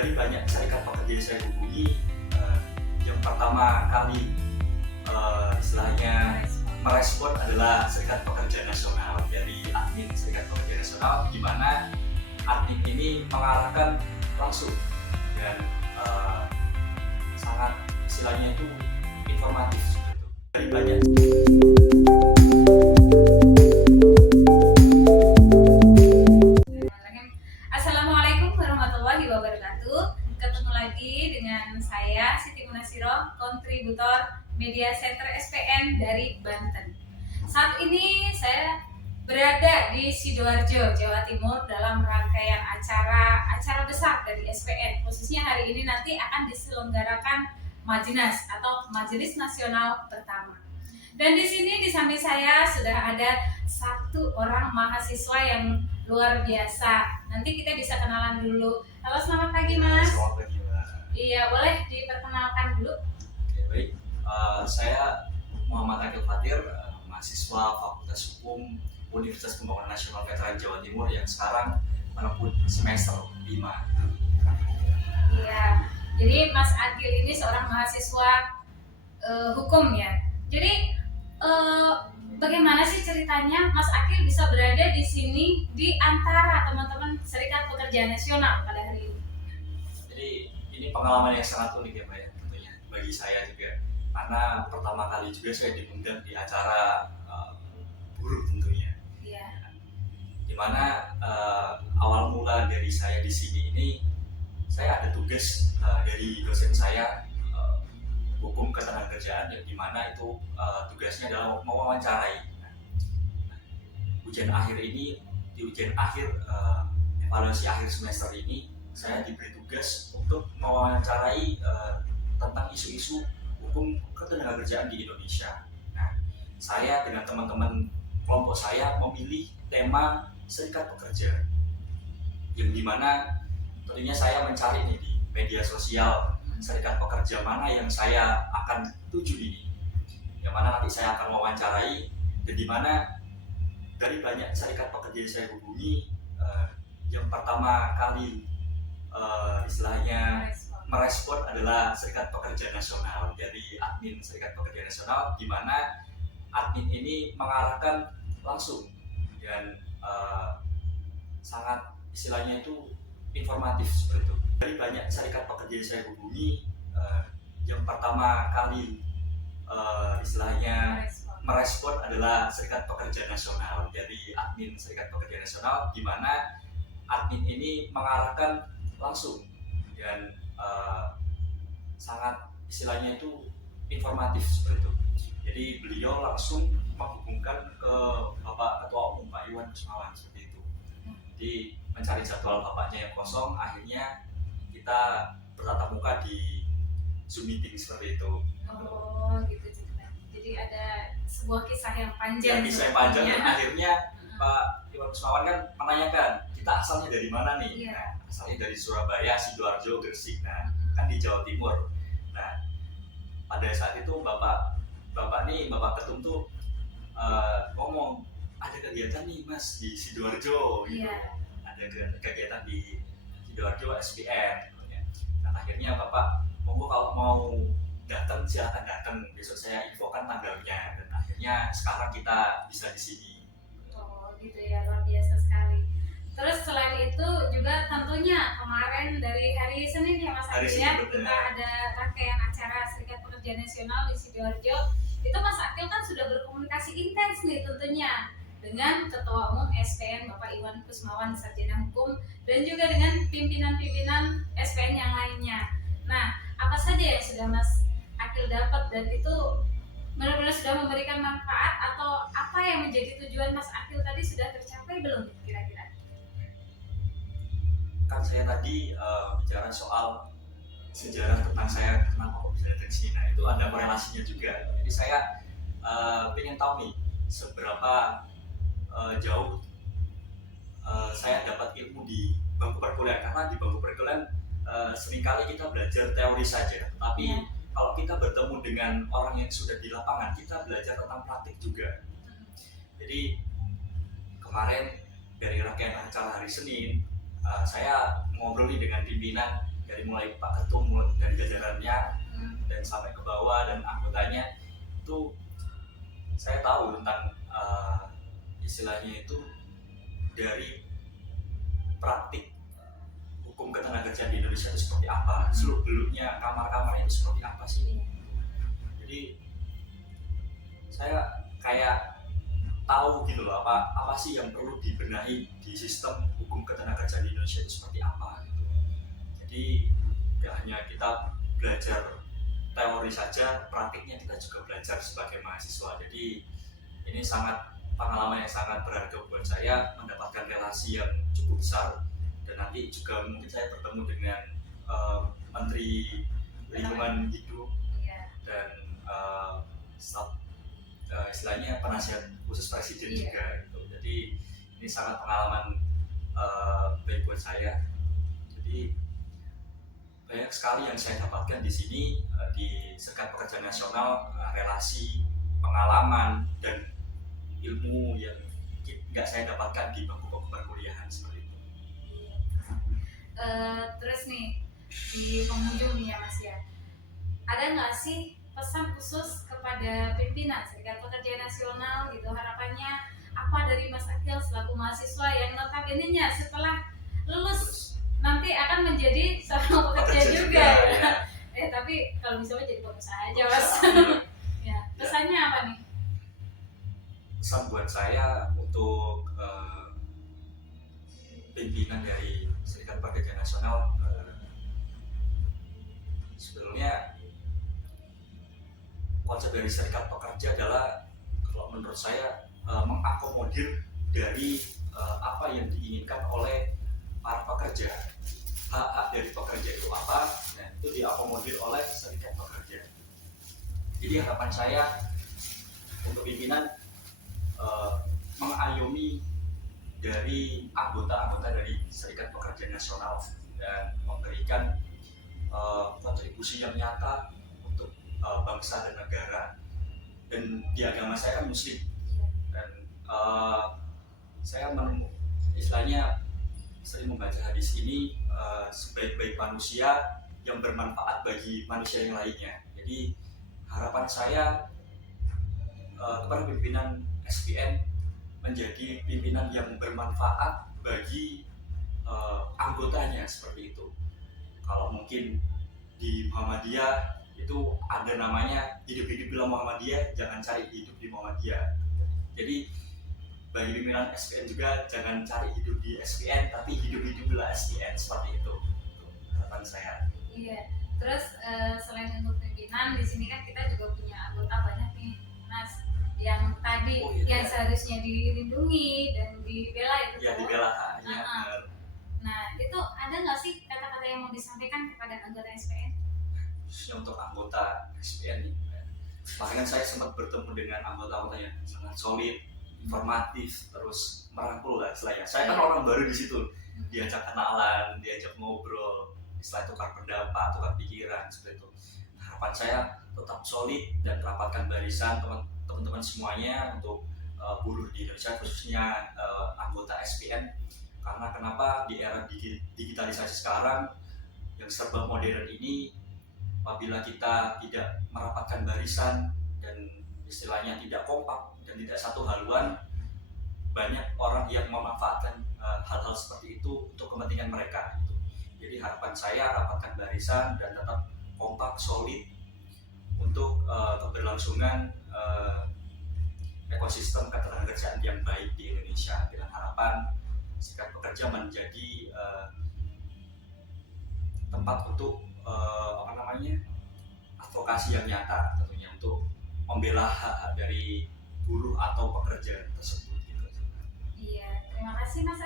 Dari banyak serikat pekerja yang saya hubungi, yang pertama kali istilahnya merespon adalah Serikat Pekerja Nasional, dari admin Serikat Pekerja Nasional, di mana admin ini mengarahkan langsung dan sangat istilahnya itu informatif seperti itu. Dari banyak Assalamualaikum warahmatullahi wabarakatuh. Ketemu lagi dengan saya Siti Munasiro, kontributor Media Center SPN dari Banten. Saat ini saya berada di Sidoarjo, Jawa Timur dalam rangkaian acara besar dari SPN. Khususnya hari ini nanti akan diselenggarakan Majnas atau Majelis Nasional pertama. Dan di sini di samping saya sudah ada satu orang mahasiswa yang luar biasa. Nanti kita bisa kenalan dulu. Halo, selamat pagi Mas. Selamat pagi, Mbak. Iya, boleh diperkenalkan dulu. Oke, baik. Saya Muhammad Akil Fatir, mahasiswa Fakultas Hukum Universitas Pembangunan Nasional Veteran Jawa Timur yang sekarang menempuh semester 5. Iya, jadi Mas Akil ini seorang mahasiswa hukum ya. Jadi bagaimana sih ceritanya Mas Akil bisa berada di sini di antara teman-teman Serikat Pekerja Nasional pada hari ini? Jadi ini pengalaman yang sangat unik ya Mbak ya, tentunya bagi saya juga, karena pertama kali juga saya diundang di acara buruh tentunya. Iya. Dimana awal mula dari saya di sini ini, saya ada tugas dari dosen saya, hukum ketenagakerjaan, yang dimana itu tugasnya adalah mewawancarai. Ujian akhir ini, di ujian akhir evaluasi akhir semester ini, saya diberi tugas untuk mewawancarai tentang isu-isu hukum ketenagakerjaan di Indonesia. Nah, saya dengan teman-teman kelompok saya memilih tema serikat pekerja, yang dimana tentunya saya mencari nih di media sosial serikat pekerja mana yang saya akan tuju ini, yang mana nanti saya akan mewawancarai, dan dimana dari banyak serikat pekerja yang saya hubungi, yang pertama kali istilahnya merespon adalah Serikat Pekerja Nasional, dari admin Serikat Pekerja Nasional, di mana admin ini mengarahkan langsung dan sangat istilahnya itu informatif seperti itu. Dari banyak serikat pekerja yang saya hubungi, yang pertama kali istilahnya merespon adalah Serikat Pekerja Nasional, dari admin Serikat Pekerja Nasional, di mana admin ini mengarahkan langsung dan sangat istilahnya itu informatif seperti itu. Jadi beliau langsung menghubungkan ke Bapak Ketua Umum Pak Iwan Kusmawan seperti itu. Jadi mencari jadwal bapaknya yang kosong, akhirnya kita bertatap muka di Zoom meeting seperti itu. Oh, gitu ceritanya. Jadi ada sebuah kisah yang panjang. Kisah yang panjang, dan akhirnya Pak Iwan Kusmawan kan menanyakan, kita asalnya dari mana nih? Iya. Nah, asalnya dari Surabaya, Sidoarjo, Gresik. Nah, kan di Jawa Timur. Nah, pada saat itu Bapak Ketum tuh ngomong, ada kegiatan nih Mas di Sidoarjo gitu. Iya. Ada kegiatan di Sidoarjo SPN. Nah, akhirnya Bapak monggo kalau mau datang silakan datang, besok saya infokan tanggalnya, dan akhirnya sekarang kita bisa di sini. Oh, gitu ya, luar biasa sekali. Terus selain itu juga tentunya kemarin dari hari Senin ya Mas Hari Akil Senin, ya, betul. kita ada rangkaian acara Serikat Pekerja Nasional di Sidoarjo. Itu Mas Akil kan sudah berkomunikasi intens nih tentunya dengan Ketua Umum SPN Bapak Iwan Kusmawan, sarjana hukum, dan juga dengan pimpinan-pimpinan SPN yang lainnya. Nah, apa saja yang sudah Mas Akil dapat, dan itu benar-benar sudah memberikan manfaat, atau apa yang menjadi tujuan Mas Akil tadi sudah tercapai belum kira-kira? Kan saya tadi bicara soal sejarah tentang saya kenapa kok bisa datang sini. Nah, itu ada korelasinya juga. Jadi saya pengen tahu nih seberapa jauh saya dapat ilmu di bangku perkuliahan, karena di bangku perkuliahan seringkali kita belajar teori saja, tapi kalau kita bertemu dengan orang yang sudah di lapangan, kita belajar tentang praktik juga. Jadi kemarin dari rangkaian acara hari Senin, saya ngobrol nih dengan pimpinan dari mulai Pak Ketum, mulai dari jajarannya Hmm. dan sampai ke bawah dan anggotanya itu saya tahu tentang istilahnya itu dari praktik hukum ketenagakerjaan di Indonesia itu seperti apa, seluk beluknya kamar-kamarnya itu seperti apa sih. Iya. Jadi saya kayak tahu gitu loh apa sih yang perlu dibenahi di sistem hukum ketenagakerjaan di Indonesia itu seperti apa gitu. Jadi gak hanya kita belajar teori saja, praktiknya kita juga belajar sebagai mahasiswa. Jadi ini sangat pengalaman yang sangat berharga buat saya, mendapatkan relasi yang cukup besar, dan nanti juga mungkin saya bertemu dengan Menteri Lingkungan Hidup Iya. dan istilahnya penasihat khusus presiden Iya. juga gitu. Jadi ini sangat pengalaman baik buat saya. Jadi banyak sekali yang saya dapatkan di sini di Serikat Pekerja Nasional, relasi, pengalaman dan ilmu yang nggak saya dapatkan di bangku-bangku perkuliahan seperti itu. Terus nih di penghujung nih ya Mas ya, ada nggak sih pesan khusus kepada pimpinan Serikat Pekerja Nasional gitu, harapannya apa dari Mas Akil selaku mahasiswa yang notabene-nya setelah lulus nanti akan menjadi seorang pekerja juga ya. Tapi kalau bisa jadi pengusaha aja Mas. Ya, pesannya apa nih? Pesan buat saya untuk pimpinan dari Serikat Pekerja Nasional, sebenarnya konsep dari serikat pekerja adalah, kalau menurut saya, mengakomodir dari apa yang diinginkan oleh para pekerja. Hak-hak dari pekerja itu apa, nah itu diakomodir oleh serikat pekerja. Jadi harapan saya untuk pimpinan mengayomi dari anggota-anggota dari Serikat Pekerja Nasional dan memberikan kontribusi yang nyata untuk bangsa dan negara. Dan di agama saya kan Muslim, dan saya istilahnya sering membaca hadis ini, sebaik-baik manusia yang bermanfaat bagi manusia yang lainnya. Jadi harapan saya kepada pimpinan SPN menjadi pimpinan yang bermanfaat bagi anggotanya seperti itu. Kalau mungkin di Muhammadiyah itu ada namanya hidup-hiduplah Muhammadiyah, jangan cari hidup di Muhammadiyah. Jadi bagi pimpinan SPN juga jangan cari hidup di SPN, tapi hidup-hiduplah SPN, seperti itu. Harapan saya. Iya. Terus selain untuk pimpinan, di sini kan kita juga punya anggota banyak nih, Mas. Yang tadi yang seharusnya dilindungi dan dibela itu. Ya, dibela haknya. Nah, itu ada nggak sih kata-kata yang mau disampaikan kepada anggota SPN? Khususnya untuk anggota SPN nih. Makanya saya sempat bertemu dengan anggota-anggota yang sangat solid, informatif, terus merangkul lah istilahnya. Saya kan orang baru di situ, diajak kenalan, diajak ngobrol, istilah tukar pendapat, tukar pikiran seperti itu. Harapan saya tetap solid dan rapatkan barisan teman-teman semuanya untuk buruh di Indonesia, khususnya anggota SPN. Karena kenapa di era digitalisasi sekarang yang serba modern ini, apabila kita tidak merapatkan barisan dan istilahnya tidak kompak dan tidak satu haluan, banyak orang yang memanfaatkan hal-hal seperti itu untuk kepentingan mereka. Jadi harapan saya rapatkan barisan dan tetap kompak, solid untuk keberlangsungan ekosistem ketenagakerjaan yang baik di Indonesia, dengan harapan Serikat Pekerja menjadi tempat untuk advokasi yang nyata, tentunya untuk membela hak dari buruh atau pekerja tersebut gitu. Iya, terima kasih Mas